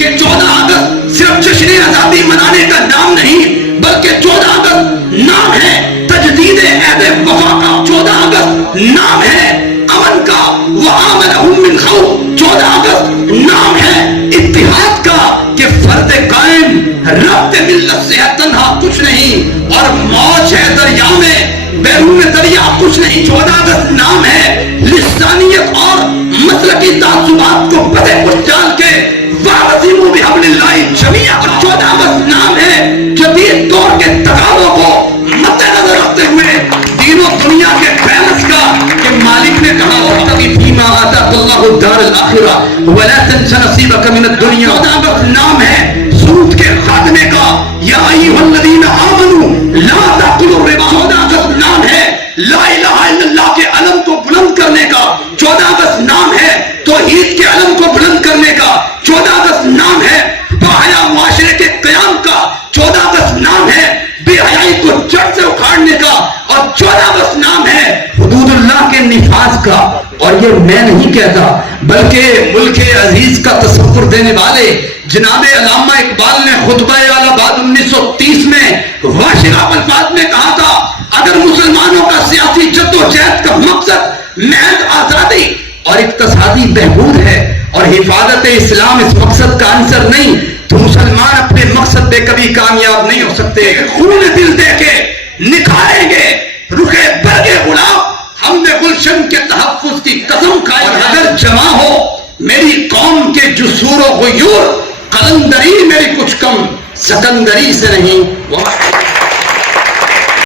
کہ 14 اگست صرف جشن آزادی منانے کا نام نہیں بلکہ 14 اگست نام ہے تجدید عہد وفا کا، 14 اگست نام ہے امن کا، وآمنہم من خوف، 14 اگست نام ہے اتحاد کا کہ فرد قائم ربط ملت سے تنہا کچھ نہیں اور موج ہے دریا میں بیرون دریا کچھ نہیں، 14 اگست نام ہے لسانیت اور مسلکی تعصبات کو پتے کچھ ڈال کے وَاعْتَصِمُوا بِحَبْلِ اللَّهِ جَمِيعًا، 14 اگست نام ہے جدید دور کے تقاضوں کو مد نظر رکھتے ہوئے دین و دنیا کے بیلنس کا کہ مالک نے کہا وَابْتَغِ فِيمَا آتَاكَ اللَّهُ الدَّارَ الْآخِرَةَ وَلَا تَنْسَ نَصِيبَكَ مِنَ الدُّنْيَا، 14 اگست نام ہے سود کے خاتمے کا، یا ایھا الذین آمنوا لا تأکلوا الربا، 14 اگست نام ہے لا الہ الا اللہ کے علم کو بلند کرنے کا، 14 اگست نام ہے توحید کے علم کو بلند کرنے کا، 14 اگست نام ہے باحیا معاشرے کے قیام کا، 14 اگست نام ہے بے حیائی کو جڑ سے اکھاڑنے کا، اور 14 اگست نام ہے حدود اللہ کے نفاذ کا۔ اور یہ میں نہیں کہتا بلکہ ملک عزیز کا تصور دینے والے جناب علامہ اقبال نے خطبہ اعلی آباد 1930 میں واشراب الفاظ میں کہا تھا اگر مسلمانوں کا سیاسی جدوجہد کا مقصد محض آزادی اور اقتصادی بہبود ہے اور حفاظت اسلام اس مقصد کا عنصر نہیں تو مسلمان اپنے مقصد پہ کبھی کامیاب نہیں ہو سکتے۔ خون دل دے کے نکھاریں گے رخے برگے غلام، ہم نے گلشن کے تحفظ کی قسم کھائی، اور اگر جمع ہو میری قوم کے جسور و غیور قلندری میری کچھ کم سکندری سے نہیں۔